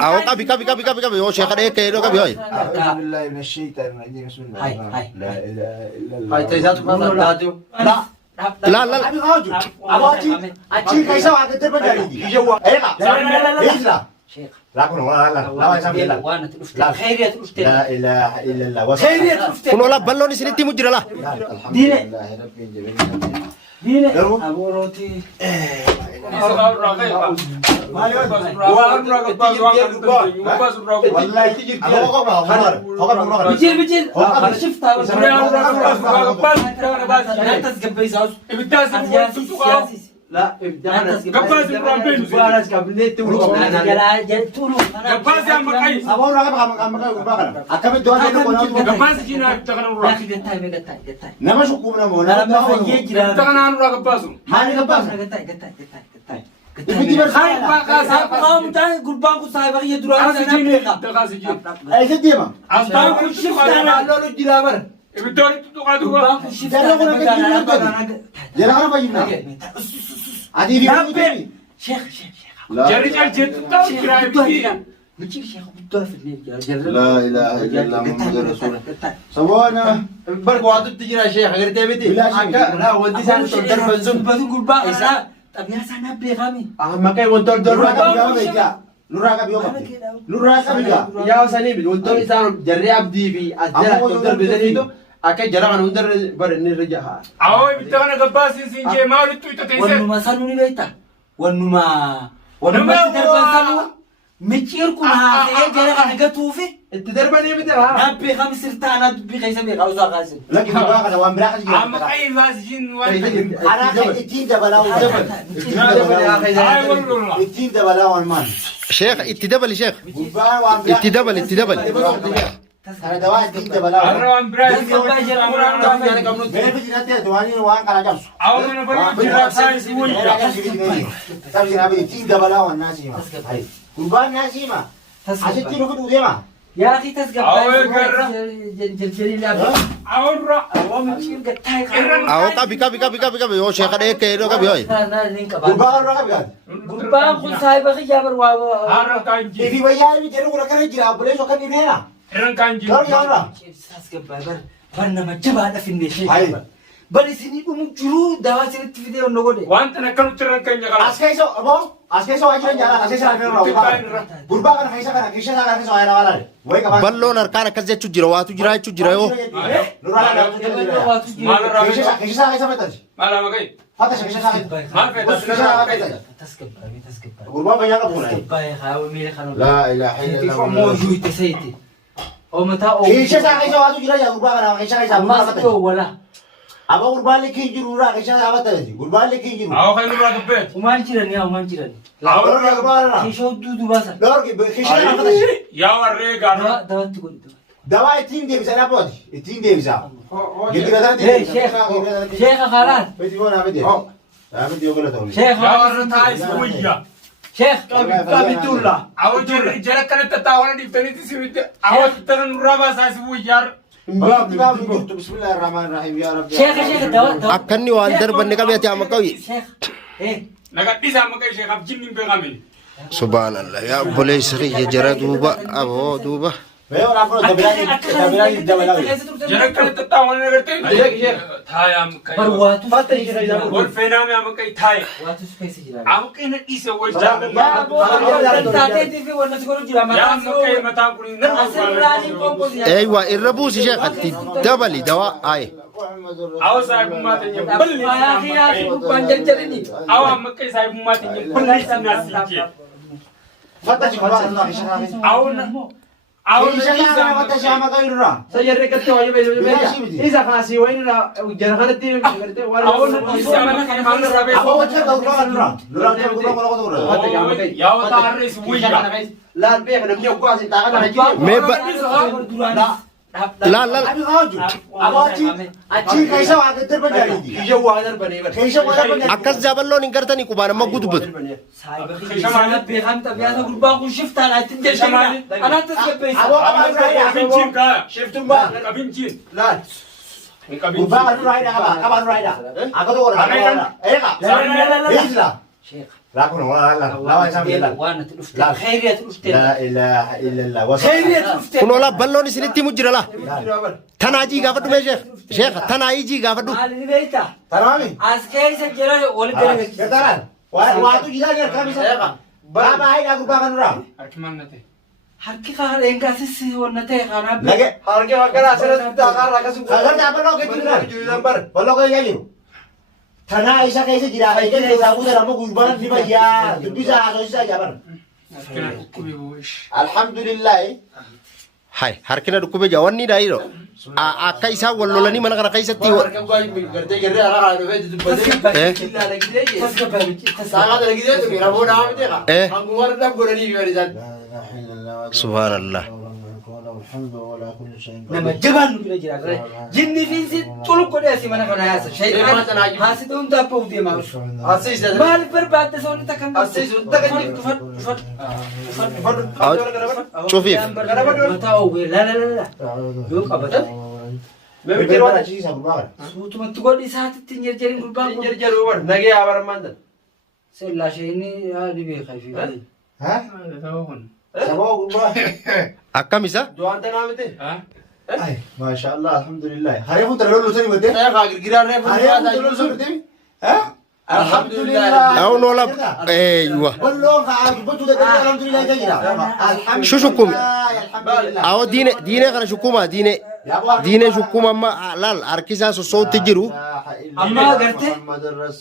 أو كبي هو شيخ عليه كيلو كبي هاي أعوذ بالله من الشيطان الرجيم بسم الله لا إله إلا الله هاي تيزات ما تدادو لا لا أبي غاجو أبغى أشيل كيسة وعد تبى جالدي يجوا إيه لا شيخ لا كنا لا يسمى لا وانا تلفتي خيرية تلفتي لا إله إلا الله خيرية تلفتي كنوا لا بلوني سنتي مجرى لا الحمد لله رب العالمين ديني أبو روتي والله تيجي بجيل شفتها لا تسقبي زوج لا قباز الرامبين بارس كابنيت تقول قباز يا مقاي أبغى أقول أكمل دوا كده كنا قباز جينا تغنى يا الراك أخي قطعي قطعي نما شو كومنا مونا أنا ما فيجي تغنى الراك قباز ما نقبل قطعي يبدي خاي قام تاني قربان كو صاحب يا درا تغاز جين أي كديما أصلا كل شيء أنا لولو جلابر بدوري تقعدوا قربان كو شفت جل أنا بجيبنا عادي في شيخ جري جل جت تاو كراي بيجي بتجيب شيخ بتدور في الليل لا إله إلا الله محمد رسول الله سوانا بركو عدد تجينا شيخ غير تبتي لا ودي سان تقدر بنزوم بدو قربان طب يا سنة بيغامي أهم كي ونتور دور لورا كبيوم لورا كبيوم يا سنيب ونتور إنسان جري عبدي في أجل تقدر بزنيتو أكيد جرا عن ونتور برني رجعها أو بتغنى قباز سينجي ما ولتو تتنسى ونما سالوني بيتا ونما تدربان سالو ميتشير كلها هي جرا عن قطوفي تدربني بدها نبي خمس سرتانا بخيسة بيغاوزا غازل لكن بقى أنا وان براك عم أي لازجين أنا كتير دبلا كتير دبلا وان شيخ اتدبل شيخ اتدبل أنا دواء كتير دبلا الروان برايس मैं भी जिनाते हैं दुआनी वहाँ करा जाऊँ أو من بقول سايس وين तब जिना भी तीन दबला और नासीमा कुर्बान नासीमा आज तीनों को दूधे माँ يا أخي تسقط جلجلي لا أو الرا هو ميتشير قطعي أو كبي هو شيخ عليه كيلو كبي هاي कुर्बान रहा बिगाड़ قربان كل صاحب أخي جابر واو هارا كانجي ये भी भैया भी तेरे को रखना जिरा बोले जो करनी है ना إيران كانجي करो यार ना تسقط بابر برنامج جبهة في النشيد هاي بل سني بمجرو دوا سني تفيدي ونقول وانت نكلم ترى كانجي خلاص आज कैसे अब आज कैसे आज नहीं जाना आज कैसे आने रहा कुर्बान का कैसा करना कैसे करना कैसे आने वाला है वही कमाल بلون أركان كذا تجرا واتو جرا يو कैसे कैसे बता जी ما لا مكاي فتش कैसे ما في تسقط कुर्बान भैया का फोन है باي خاوي ميري خانو لا اله الا الله موجود تسيتي او متى او कैसे कैसे आज जिरा जा कुर्बान का कैसे कैसे ما سكو ولا अब कुर्बान लेके जरूर कैसे आवत है जी कुर्बान लेके जरूर أو خلينا نروح البيت وما نجرني او ما نجرني أو شي شو دودو بس دور की कैसे आवत है يا وريك أنا دوا تقول दवाई तीन दे बिसा ना पहुंच तीन दे बिसा गिद्दी का ايه شيخ خلاص बेटी को ना भी दे मैं दियो गलत हो شيخ يا ورتايس ويا شيخ كابيتولا أو جرى كانت تتاونا دي تاني تسوي أو ترى نرابا ساس ويا بسم الله الرحمن الرحيم يا رب شيخ دوا أكني وأندر بني كبي أتي أمكوي شيخ ايه نقدي سامك شيخ أبجنين بيغامي سبحان الله يا بوليس خي جرا دوبا أبو دوبا मैं और आपको दबला جرى كانت تتاونا نقدي شيخ تاي أم كاي पर واتو فاتن شيخ والفينا مي أم كاي تاي واتو كيف جرا أم كاي نقيس وجا يا ابو تاتي تي في ولا سكور جرا ما يا أم كاي متى كوني اسراني كومبوزي أيوة الربوس شيخ اتدبل دوا أي أو صاحب ما تنجم بل يا اخي يا اخي بانجل جرني أو أم كاي صاحب ما تنجم بل ناسي فتش कुर्बान الله इशारा أو इशारा فتش ما कहीं रहा سيرك التوجه بيجي إذا خاسي وين را جرخان التيم ولا أو نسيا ما كان ما نرابي अब वो अच्छा कुर्बान रहा रहा कुर्बान को तो रहा يا وتعرس ويا لا البيع نمني وقاس تعال نجي مي لا لا अभी गाँव अब अच्छी कैसा आगे तेरे पर जारी थी يجوا واحد بني कैसे वाला पर أكاس جبل نينكر تاني كوبانا ما قدو بد صاحب اخي انا بيغام تبي انا قربان كل شفت انا تنجل انا تسقط بيس अब वो أبنتين كا شفتم بقى أبنتين لا Gurbaa kan nurraa hidha qaba. Qaba nurraa hidha. Akka tokko dha. Eeqa. Eeqa. Sheekh. Laa kun wala laa isaan biyya. Waan ati dhufte. Khayriyaat dhufte. La ilaha illallah. Khayriyaat dhufte. Kun ola balloon isinitti himu jira laa. Tanaa ijii gaafadhu mee sheekha tanaa ijii gaafadhu. Maali ni beekta? Tanaami. As keessa jira wal galagalchi. Gataran. Waatu jiraa jira kamisa. Baaba hidha gurbaa kan nurraa. Harki maal nate? Harki kaan eegaasis wanna ta'e kanaa. Lage. Harki akkana asirratti daakaarraa akkasuma. Agarra baloo keetti jiran. Baloo keetti jiru. Tanaa isa keessa jira. Eegan keessaa buusan ammoo gurbaan ni bayyaa. Dubbisaa haasofsiisaa jaaban. Harkina dhukkubee bu'ish. Alhamdulillah. Hai harkina dhukkubee jaa wanni daa'iro. Akka isaan wal lolanii mana kana keessatti. Gartee garee alaa haa dhufee dubbatee. Ilaala gidee. Saaqaa dhala gidee ture raboo dhaama bitee kaa. Hanguma irra godhanii fi isaan. Subhanallah. Nama jabaan nu bira jira. Jinni fi si xuluq godhee asii mana kana yaasa. Shaayidhaan haasite hundaa poof deemaa. Asiisa. Maaliif barbaadde soonni takkan? Asiisa hundaa kan jiru. Cufiif. Mataa oowwee la. Yoo qabatan. Meebi Waan achiisa gurbaa kana. Suutumatti godhi isaatitti hin jarjarin gurbaan kun. jarjaru bar nagee haa baramaan. Sellaa sheeyini haadhi beekaa fi. Haa? Ta'uu kun. Saboo gurbaa. Akkam isa? Du'aan tanaa miti. Ay, masha Allah, alhamdulillah. Haree fuuldura loluu sani godhee. Ta'ee haa girgiraan reefu. Haree fuuldura loluu sani godhee. Haa? Alhamdulillah. Awun ola. Eeywa. Walloo kaa dubbachuu dadhabee alhamdulillah jira. Alhamdulillah. Shushukkum. Alhamdulillah. Awo diine kana shukkuma diine shukkuma amma laal harkisaa sossootti jiru. Amma agartee?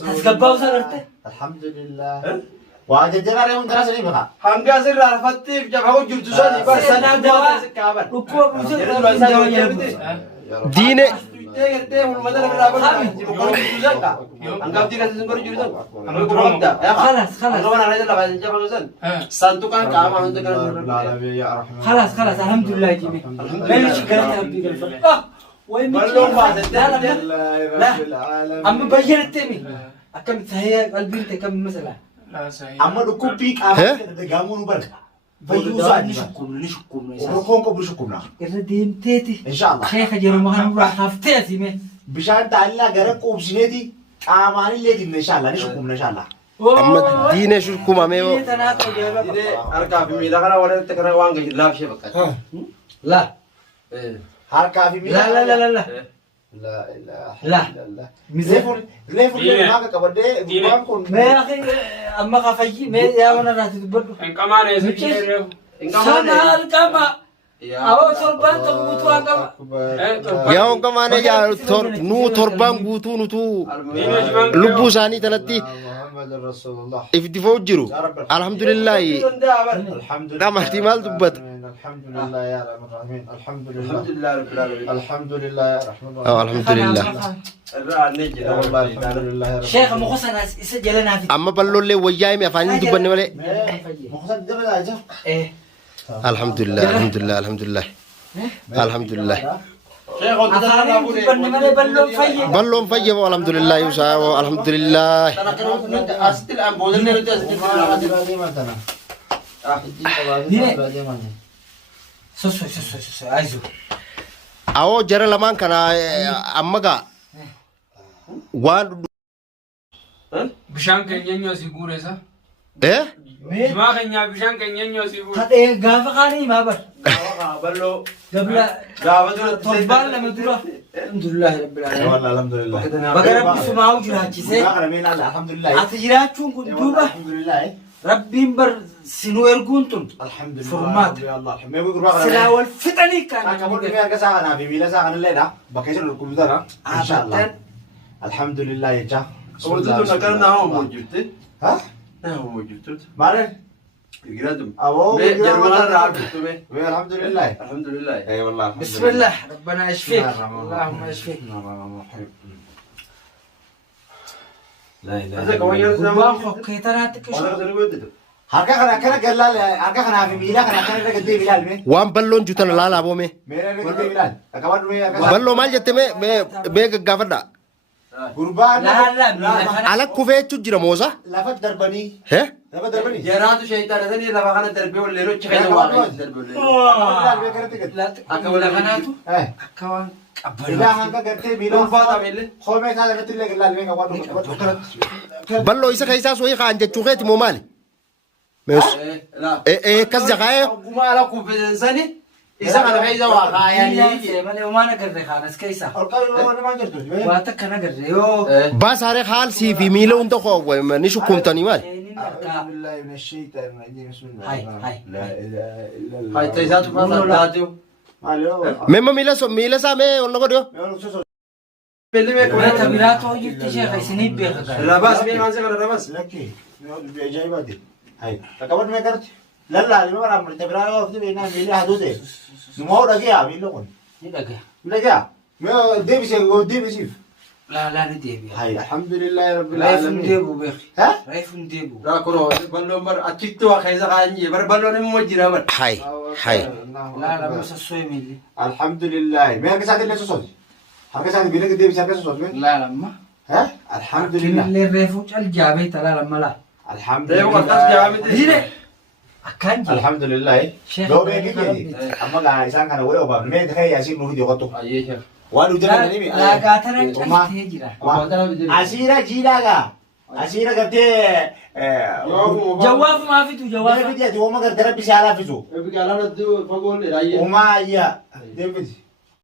Tasgabbaa'u isa agartee? Alhamdulillah. Waa jajjabaa reefuun karaa sanii baqa. Hanga asirraa rafattiif jabaa jirtu sani bar sanaan dawaa kaaban. Dhukkuba buusee dhabbii dawaa jedhamu. Diine. Gartee hulmata nama dhaabatu. Boqoruu jirtu sanka. Hanga abdii kasi sun jiru sanka. Amma gurgurta. Khalas. Hanga mana ala jala baay'ee jabaa san. Santukaan qaama hunda kana. Khalas alhamdulillah jibi. Meli shikarata rabbii galfa. Way Balloon baasee. La. Amma bayyanattee mi? Akkamitti tahee qalbiin ta'e kam masala? Amma dhukkubbii qaama gaamuu nu barga. Fayyuu isaa Ni shukkumnu isaa. Oromoon qobu shukkumna. Irra deemteeti. Inshallah. Sheeka jedhamu kan nurraa haftee asime. Bishaan taa'illaa gara quubsineeti qaamaanillee dinne inshallah ni shukkumna inshallah. Amma diine shukkumamee hoo. Harkaa fi miila kana walitti kana waan gadi laafshee fakkaata. La. Harkaa fi miila. La. La ilaha La. illallah. Mizee. Reefu maaqa qabadee gurbaan kun. Mee akhi amma kafayyi mee yaa wana raati dubbadhu. Hin qamaane isa jireeru. Sana halkama. Awoo torbaan tokko guutuu hangama. Yaa honga maane yaa nuu torbaan guutuu nutu lubbuu isaanii tanatti ifti foo jiru. Alhamdulillahi. Dhamaati maal dubbata? Alhamdulillah ya Rabbil alamin. Alhamdulillah. Alhamdulillah rabbil alamin. Alhamdulillah ya Rahman. Alhamdulillah. Irraa annee jira. Wallahi alhamdulillah ya Rabbil. Sheeka mukhasanaas isa jalanaa fi. Amma balloollee wayyaa hime afaaniin dubbanne malee. Mukhsan dabala aja. Alhamdulillah. Afaaniin dubbanne malee balloon fayye. Balloon fayyama alhamdulillah yuusaa alhamdulillah. Asitti aan boodannee nuti asitti Soso aizu. Awoo jara lamaan kana amma gaa waan Bishaan keenya asii guureessa. Jimaa keenya bishaan keenya asii guure. Kadhee gaafa kaanii maa bar. Balloo. Gabla Gaafa dura torbaan lama dura. Alhamdulillah rabbil alamin. Wallahi alhamdulillah. Baga rabbi sumaa'u jiraachisee. Alhamdulillah. Ati jiraachuun kun duuba Alhamdulillah. rabbiin bar sinuu erguun tun. Alhamdulillah. Furmaata. Ya Allah. Mee gurbaa kana. Silaa wal fixanii kan. Akka boodde mee harka isaa kanaa fi miila isaa kanallee dha. Bakka isa dhukkubsatana. Inshallah. Alhamdulillah jecha. Wantoota akkana nama hojii jirti. Ha? Nama hojii jirtu. Maal? Girgiratum. Aboo. Mee jarumana irraa jirtu mee. Mee alhamdulillah. Alhamdulillah. Ay wallah. بسم الله ربنا يشفيك اللهم يشفيك لا اله Asa kawayyar gurbaan zaman. hokkeetanaa xiqqishu Wala kadari godhitu. harka kana akkana gallaal harka kanaa fi miila kana akkana irra gaddee bilaal mee waan balloon jutana laalaa boome. meera irra gaddee bilaal akkabadhu mee harka Balloo maal jette mee gaggaafadha. gurbaan laala miila kana Ala kufeechu jira moosa. lafa darbanii Hee? lafa darbanii Jaraatu shayitaana sanii lafa kana darbee walleeroo cika isa waa darbee walleeroo. bilaal mee kanatti gad Akka miila wala kanaatu eh akka waan إذا هنگا قرتي بيلو فاضا ميلي خومي كذا قلت لك لا لين قوات Ballo isa keessa soo hiikaan jechuu keeti moo maali? Mees. لا Kas jaqaa'ee. قوم على كوفيدنساني إذا أنا خايزة واقع يعني malee waan agarre kaanas keessa. القلب ما جرتو Waa takka nagarre yoo. Baasaaree haalsii fi miila hunda koo ni shukumtanii maali? أعوذ بالله من الشيطان الرجيم بسم الله هاي، الرحمن هاي. الرحيم. لا إله إلا الله هاي تيزاتو فاضا داتو مالو Memma miila isaa mee ol godhoo? بلي ميك Wanta biraatu hojjetti sheekha isinii beeka. لا باس بين ما زغنا لا باس لكي بأجايباتي هاي تكبر ما كرت لا لا ما رام تبرا وقت بينا ميلي حدوده نمو دقيا ميلو كون Ni dhagaa. دقيا ما ديبي سي ديبي سيف Laa ni deebi'a. هاي الحمد لله رب Reefuun العالمين deebi'u beeki. ها Reefuun deebi'u. لا كرو بلو مر أتيتو خايزة خانجي بر بلو نمو جرا بر Hay. Hay. Laa la musa soyimilli. الحمد لله ما كسات اللي سوسوس هم كسات بيلك ديبي سي سوسوس Laa lamma. ها الحمد لله Killee reefuu cal jaabee talaa lamma laa. الحمد ده وقت لله جامد Dile. Akkaan jee. الحمد لله شيخ لو بيجي كذي أما لا إنسان كان ويا وباب ما يدخل ياسين نوه دي قطو أيه وانو جنا نبي Laa gaatana caltee jira. أسيرة جيلاga أسيرة كتير Jawaab maa fitu ما jawaab. بدي أتي وما قدر بيسي على فيزو بقى أنا ندو فقول لي وما يا ديفيد